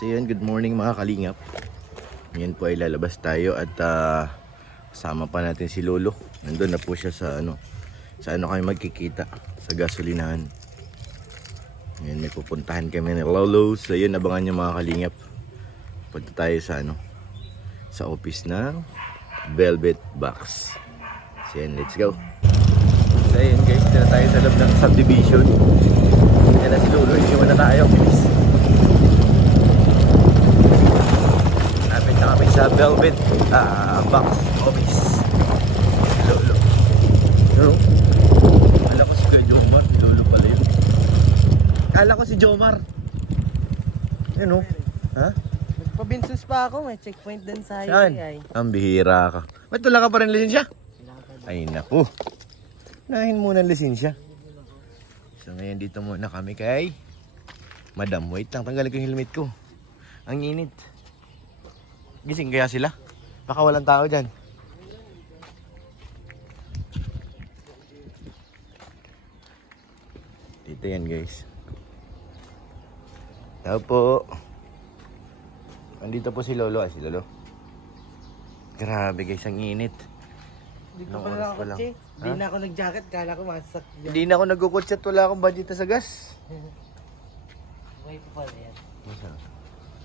So yun, good morning mga kalingap. Ngayon po ay lalabas tayo at kasama pa natin si Lolo. Nandun na po siya sa kami magkikita, sa gasolinahan. Ngayon may pupuntahan kami ni Lolo. So yun, abangan nyo mga kalingap. Punta tayo sa office ng Velvet Box. So yun, let's go. So yun guys, dito tayo sa loob ng subdivision. Yan na si Lolo, isiwan na tayo. Lapit na kami sa Velvet Box office. Lolo. Pero, kala ko si Kuya Jomar. Lolo pala yun. Kala ko si Jomar. Yun o. Ha? Pabinsus pa ako, may checkpoint din sa Saan? highway. Ang bihira ka. Ba't wala ka pa rin lisensya? Ay naku. Nahin muna ang lisensya. So ngayon dito muna kami kay Madam. Wait lang, tanggalin ko yung helmet ko. Ang init. Gising kaya sila? Baka walang tao dyan. Dito yan guys. Tao po. Andito po si Lolo. Si Lolo. Grabe guys, ang init. Hindi ko Anong pala oras ako pa lang? kotse. Ha? Hindi na ako nag-jacket, kala ko masak. Hindi na ako nagkukutsi at wala akong budget sa gas. Buhay pa pala yan.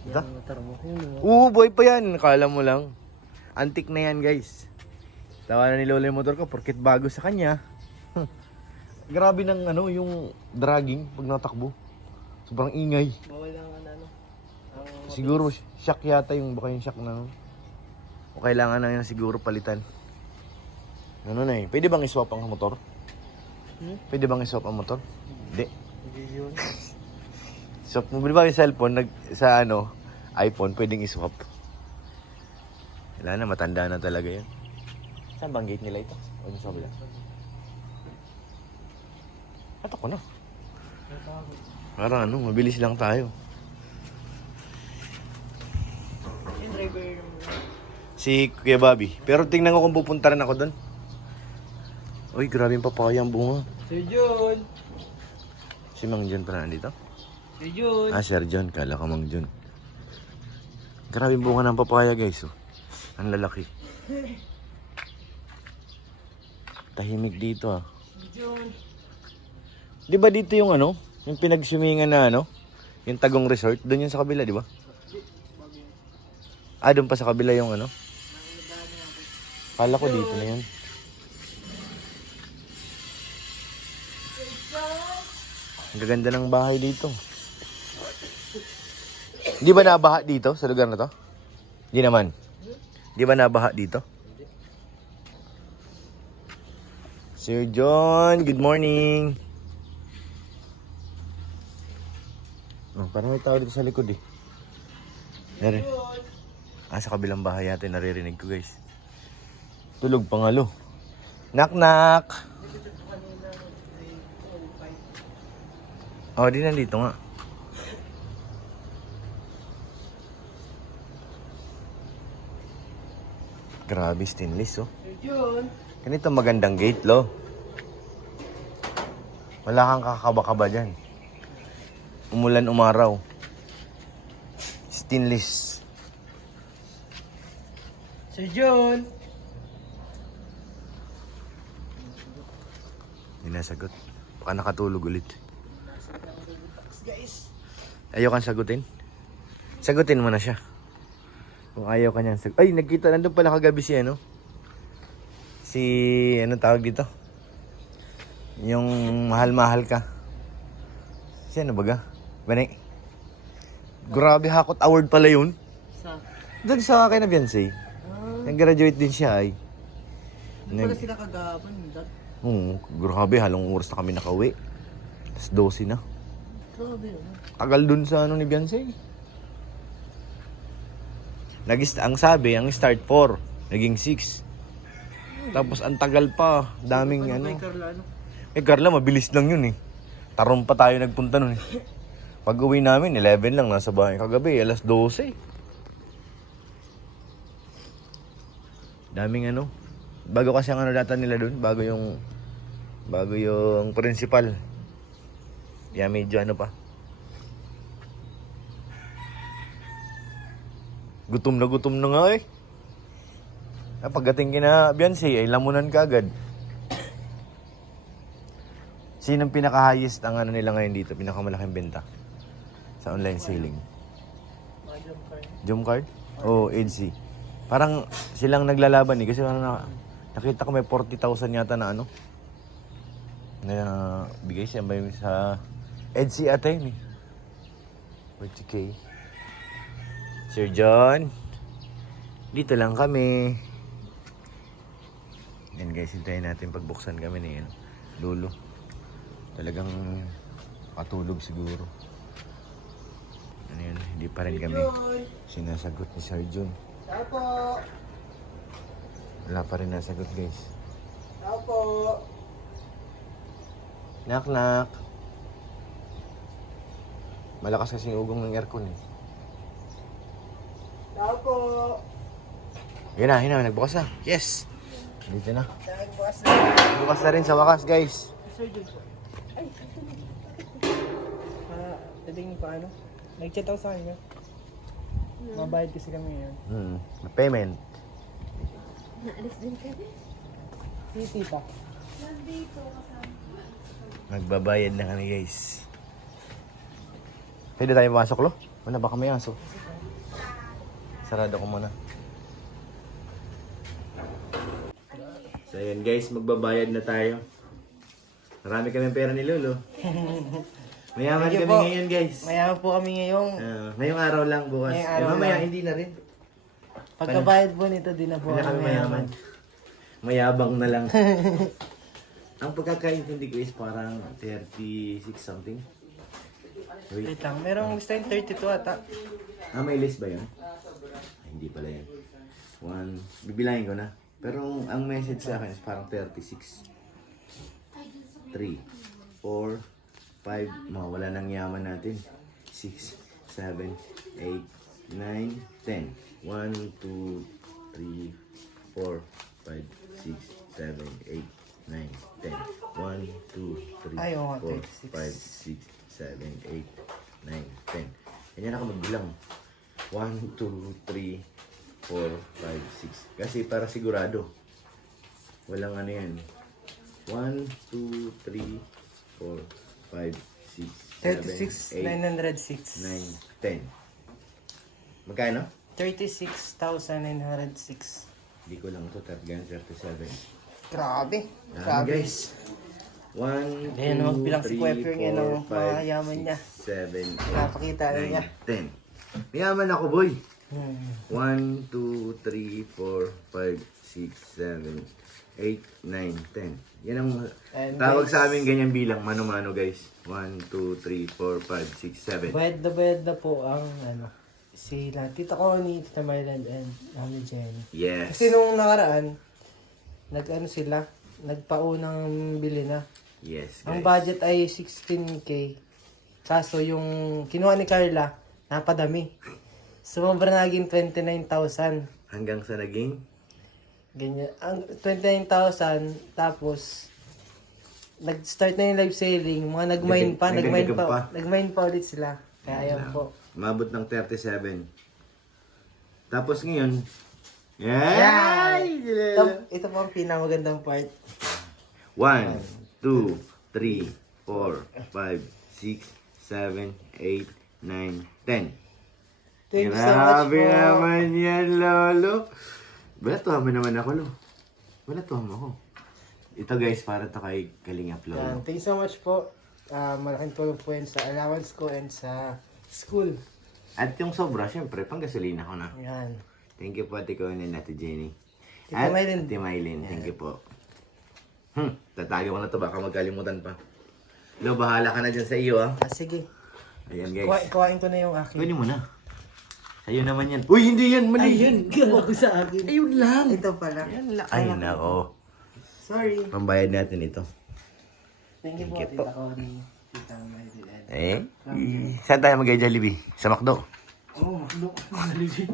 Ito? Yung motor mo. Yung Oo, boy pa yan. Kala mo lang. Antik na yan, guys. Tawanan ni Lola yung motor ko porket bago sa kanya. Grabe ng yung dragging pag natakbo. Sobrang ingay. bawal lang ang Siguro shock yata baka yung shock na. O kailangan na yun siguro palitan. Ano na eh. Pwede bang iswap ang motor? Pwede bang iswap ang motor? Hindi. Hindi yun. Swap mo ba yung cellphone sa iPhone pwedeng iswap? Wala na, matanda na talaga yan. Saan bang gate nila ito? O sa kabila? Ato ko na. Parang mabilis lang tayo. Yung driver Si Kuya Bobby. Pero tingnan ko kung pupunta rin ako doon. Uy, grabe yung papaya ang bunga. Sir Jun! Si Mang John pa nandito? Sir Jun! Sir John. Kala ko Mang John. Grabe yung bunga ng papaya guys. Oh. Ang lalaki. Tahimik dito ah. Sir Jun! Di ba dito yung yung pinagsumingan na yung Tagong Resort? Doon yung sa kabila, di ba? Doon pa sa kabila yung Kala ko dito na yan. Ang gaganda ng bahay dito. Di ba nabaha dito sa lugar na to? Di naman. Di ba nabaha dito? Sir John, good morning. Parang may tao dito sa likod eh. Dari. Sa kabilang bahay natin naririnig ko guys. Tulog pangalo. Knock knock. Di nandito nga. Grabe stainless oh. Sir Jun! Ganito magandang gate lo. Wala kang kakaba-kaba dyan. Umulan umaraw. Stainless. Sir Jun! Hindi nasagot. Baka nakatulog ulit. Guys! Ayaw kang sagutin? Sagutin mo na siya. Kung ayaw ka niyang sagutin. Ay, nagkita. Nandun pala kagabi si anong tawag dito? Yung mahal-mahal ka. Si ano baga? Bani? Grabe, hakot award pala yun. Sa? Doon sa akin na Beyonce. Nag-graduate din siya ay. Wala sila kagapon. Grabe, halong oras na kami nakauwi. Tapos 12 na. Grabe yun. Tagal dun sa ni Beyonce. Ang sabi, ang start 4, naging 6. Tapos ang tagal pa, daming Kay Carla, Carla, mabilis lang yun eh. Tarong pa tayo nagpunta nun eh. Pag uwi namin, 11 lang nasa bahay. Kagabi, alas 12. Daming bago kasi ang data nila dun, bago yung principal. Kaya medyo pa. Gutom na nga eh. Pagdating kina Beyonce, ay lamunan ka agad. Sinong pinaka-highest ang ano nila ngayon dito? Pinakamalaking benta? Sa online selling? Jump card? Oo, EDC. Parang silang naglalaban eh. Kasi nakita ko may 40,000 yata na ano. Na bigay siya sa EDC ata yun eh. 40K. Sir John. Dito lang kami. Yan guys, hintayin natin pagbuksan kami ni Lolo. Talagang patulog siguro. Ano yun, hindi pa rin kami sinasagot ni Sir John. Apo. Wala pa rin nasagot guys. Apo. Knock knock. Malakas kasi yung ugong ng aircon eh. Apo. Yun na, nagbukas na. Yes! Dito na. Nagbukas na. Bukas na rin sa wakas guys. Sir John po. Ay. Pwedeng paano? Nag-chat ako sa kanya. Mabayad kasi kami yan. Payment. Naalis din kami. Si tita. Nandito kasama. Magbabayad na kami guys. Pwede tayo masok lo? Wala baka may aso. Sarado ko muna. So ayan guys, magbabayad na tayo. Marami kami pera ni Lolo. Mayaman Thank you kami po. ngayon guys. Mayaman po kami ngayong Ngayong araw lang bukas. Ngayong araw Mamaya lang. hindi na rin. pagkabayad po nito din na po Hindi na kami mayaman. Mayabang na lang. Ang pagkakaintindi ko is parang 36 something. Wait lang, merong list time 32 ata. May list ba yun? Ay, hindi pala yun. Bibilangin ko na. Pero ang message sa akin is parang 36. 3, 4, 5, mawala ng yaman natin. 6, 7, 8, 9, 10. 1, 2, 3, 4, 5, 6, 7, 8, 9, 10. 1, 2, 3, Ay, oo, 4, 36. 5, 6, 7, 8, 9, 10. Ganyan ako magbilang. 1, 2, 3, 4, 5, 6. Kasi para sigurado. Walang ano yan. 1, 2, 3, 4, 5, 6, 7, 36,906. 9, 10. Magkano? 36,906. Hindi ko lang ito. Ganyan 37. Grabe. Dami guys. 1, 2, Ayan, magbilang si 3, Kuya Pierre, yan ang 4, 5, mayaman niya. 6, 7, 8, Napakita na niya. 9, 10. Mayaman ako boy. Hmm. 1, 2, 3, 4, 5, 6, 7, 8, 9, 10. Yan ang And tawag guys, sa amin ganyan bilang mano-mano guys. 1, 2, 3, 4, 5, 6, 7. bayad na po ang sila Tita Connie, Tita Myland, and Mami Jenny. Yes. Kasi nung nakaraan, sila, nagpaunang bili na. Yes guys. Ang budget ay 16K. Kaso yung kinuha ni Carla, napadami. Sumobra na naging 29,000. Hanggang sa naging Ganyan. Ang 29,000, tapos nag-start na yung live selling. Mga nag-mine pa, nag-mine pa ulit sila. Kaya ayan po. umabot ng 37. Tapos ngayon, Yay! yeah! Ito po ang pinakamagandang part. 1, 2, 3, 4, 5, 6, 7, 8, 9, 10. Thank you so much Grabe po. naman yan, Lolo. Balatuhan mo naman ako, Lo. Balatuhan mo ako. Ito guys, para to kay Kalingap Yan. Lolo. Thank you so much po. Malaking tulong po yan sa allowance ko and sa school. At yung sobra, syempre, pang gasolina ko na. Yan. Thank you po, Ate Cohen and Ate Jenny. Tita At Mylene. Ate Mylene, thank you po. Tatago ko na to, baka magkalimutan pa. Lo, bahala ka na dyan sa iyo, ah. Sige. Ayan guys. Kuhain ko na yung akin. Pwede mo na. Sa'yo naman yan. Uy, hindi yan, mali yan. Gawa ko sa akin. Ayun lang. Ito pala. Ay, nako. Sorry. Pambayad natin ito. Thank you po, Thank you Tita Connie. Tita Mylene. Saan tayo mag-Jollibee? Sa McDo? Oh, makdo. Nalilip.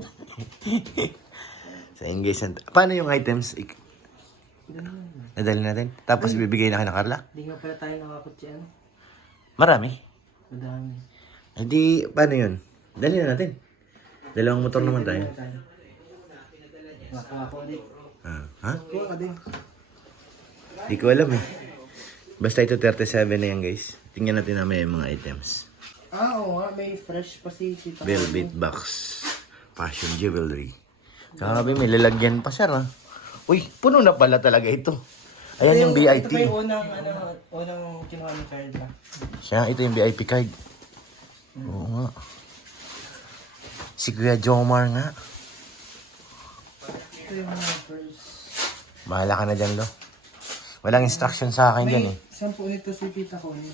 Sa Engage. Paano yung items? Nadali natin? Tapos bibigay na kayo ng Carla? Hindi nga pala tayo nakakotse ano. Marami. Madami. Hindi, paano yun? Dali na natin. Dalawang motor naman tayo. Maka ako ulit. Ha? Kuha ka din. Di ko alam eh. Basta ito 37 na yan guys. Tingnan natin namin yung mga items. Oo nga, may fresh pa si Tita. Velvet box. Fashion jewelry. Sabi may lalagyan pa sir ha. Uy, puno na pala talaga ito. Ayan yung Ito pa VIP. yung unang kinuha ni Carla. Siya, ito yung VIP card. Oo nga. Si Kuya Jomar nga. Ito yung mga first. Bahala ka na dyan, Lo. Walang instruction sa akin dyan eh. May 10 nito si Tita Connie.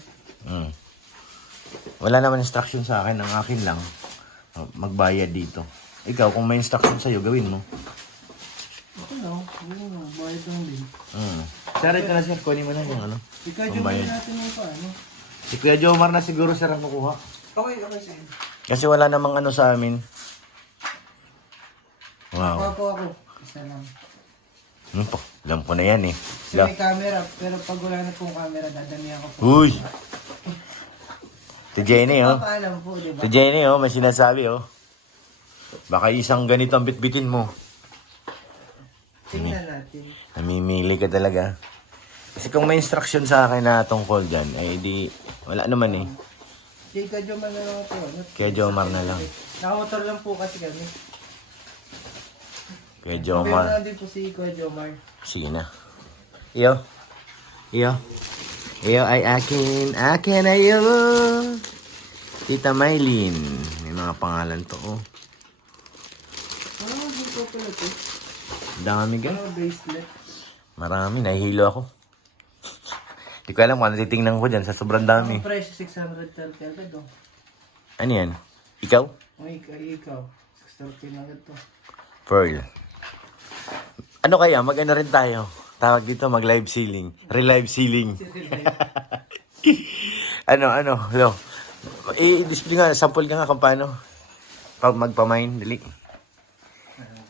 Wala naman instruction sa akin. Ang akin lang, magbayad dito. Ikaw, kung may instruction sa'yo, gawin mo. Ito no, bayad lang din. Sorry ka na sir, kunin mo na yung ano. Ikaw Ang yung bayad. natin yung paano. Si Kuya Jomar na siguro sir ang kukuha. Okay sir. Kasi wala namang ano sa amin. Wow. Kuha po ako. Isa lang. Alam ko na yan eh. Kasi may camera, pero pag wala na pong camera, dadamihan ko po. Uy! Si Jenny oh. Papaalam po, di ba? Si Jenny oh, may sinasabi oh. Baka isang ganito ang bitbitin mo. Tingnan natin. Namimili ka talaga. Kasi kung may instruction sa akin na tungkol dyan, ay di, wala naman eh. Kaya Jomar na lang po. Kaya Jomar na lang. Nakamotor lang po kasi kami. Kaya Pero Jomar. na din po si Kuya Jomar. Sige na. Iyo. Iyo. Iyo ay akin. Akin ay iyo. Tita Maylin. May mga pangalan to oh. Dito pala ito. Dami ka. Bracelet. Marami. Nahihilo ako. Di ko alam kung ano titingnan ko dyan sa sobrang dami. Ang presyo 630 do. Ano yan? Ikaw? Ay, ikaw. 630 lang ito. Pearl. Ano kaya? Mag-ano rin tayo? Tawag dito mag-live sealing. Relive sealing. ano? Lo. I-display nga. Sample ka nga kung paano. Magpamine. Dali.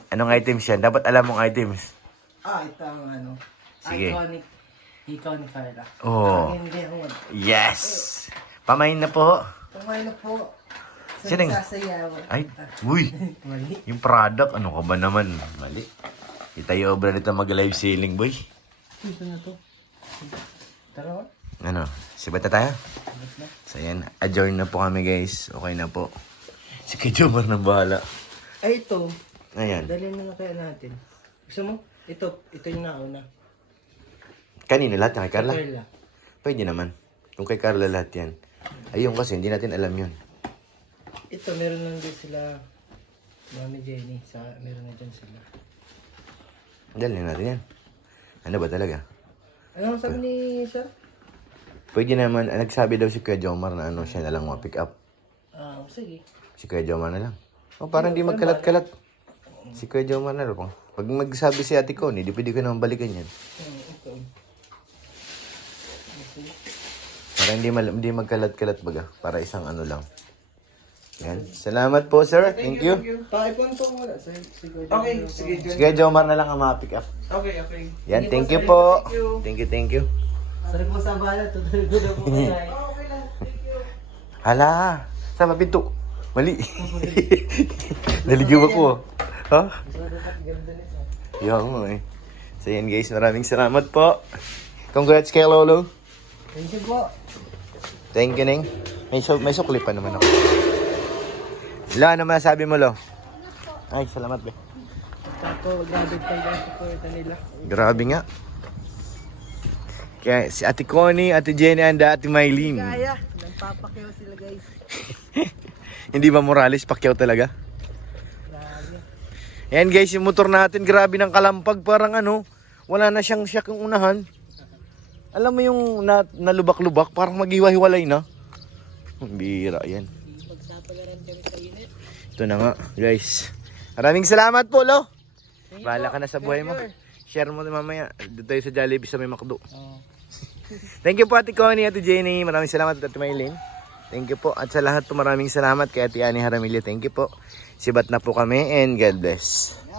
Anong items yan? Dapat alam mong items. Ito ang ano. Sige. Iconic. Ikaw ni Carla. Oh. Hindi ako. Yes! Pamain na po. Kumain na po. Sineng? Sasayaw. Ay, uy. Mali. Yung product, ano ka ba naman? Mali. Itayo obra nito mag-live selling, boy. Ito na to. Tara. Ano? Sibat na tayo? So yan, adjourn na po kami guys. Okay na po. Si Kajomar na bahala. Ay, ito. Ayan. Dali na kaya natin. Gusto mo? Ito yung nauna. Kanino lahat? Kay Carla? Carla. Pwede naman. Kung kay Carla lahat yan. Ayun kasi, hindi natin alam yun. Ito, meron na din sila. Mami Jenny. Meron na dyan sila. Dali natin yan. Ano ba talaga? Ano sabi ni Sir? Pwede naman, nagsabi daw si Kuya Jomar na ano siya na lang pick up. Sige. Si Kuya Jomar na lang. O parang di magkalat-kalat. Si Kuya Jomar na lang. Pag magsabi si Ate Connie, di pwede ko naman balikan yan. Ito. Para hindi magkalat-kalat baga. Para isang ano lang. Yan. Salamat po, sir. Thank you. Paipon po muna. Okay, sige. Si Kuya Jomar na lang ang pick up. Okay. Yan, thank you po. Thank you. Sorry po sa bala. Tutuloy ko na po kayo. Okay lang. Thank you. Hala, sama pinto. Mali. Naligaw ako. Ha? Yung eh. So yan guys, maraming salamat po. Congrats kay Lolo. Thank you po. Thank you, Neng. May sukli pa naman ako. Lo, ano masabi mo, Lo? Ay, salamat, be. Tako, grabe pa yung supporta nila. Grabe nga. Kaya si Ate Connie, Ate Jenny, and Ate Maylin. Kaya, nagpapakyaw sila guys. Hindi ba Morales? Pacquiao talaga? Grabe. Ayan guys, yung motor natin, grabe ng kalampag. Parang ano, wala na siyang shock yung unahan. Alam mo yung nalubak-lubak, parang maghiwa-hiwalay na. Ang bira, yan. Ito na nga, guys. Maraming salamat po, Lo. Bahala ka na sa buhay mo. Share mo na mamaya. Dito tayo sa Jollibee sa may McDo. Thank you po, Ate Connie, Ate Jenny. Maraming salamat, Ate Maylin. Thank you po. At sa lahat po, maraming salamat kay Ate Annie Haramilya. Thank you po. Sibat na po kami and God bless.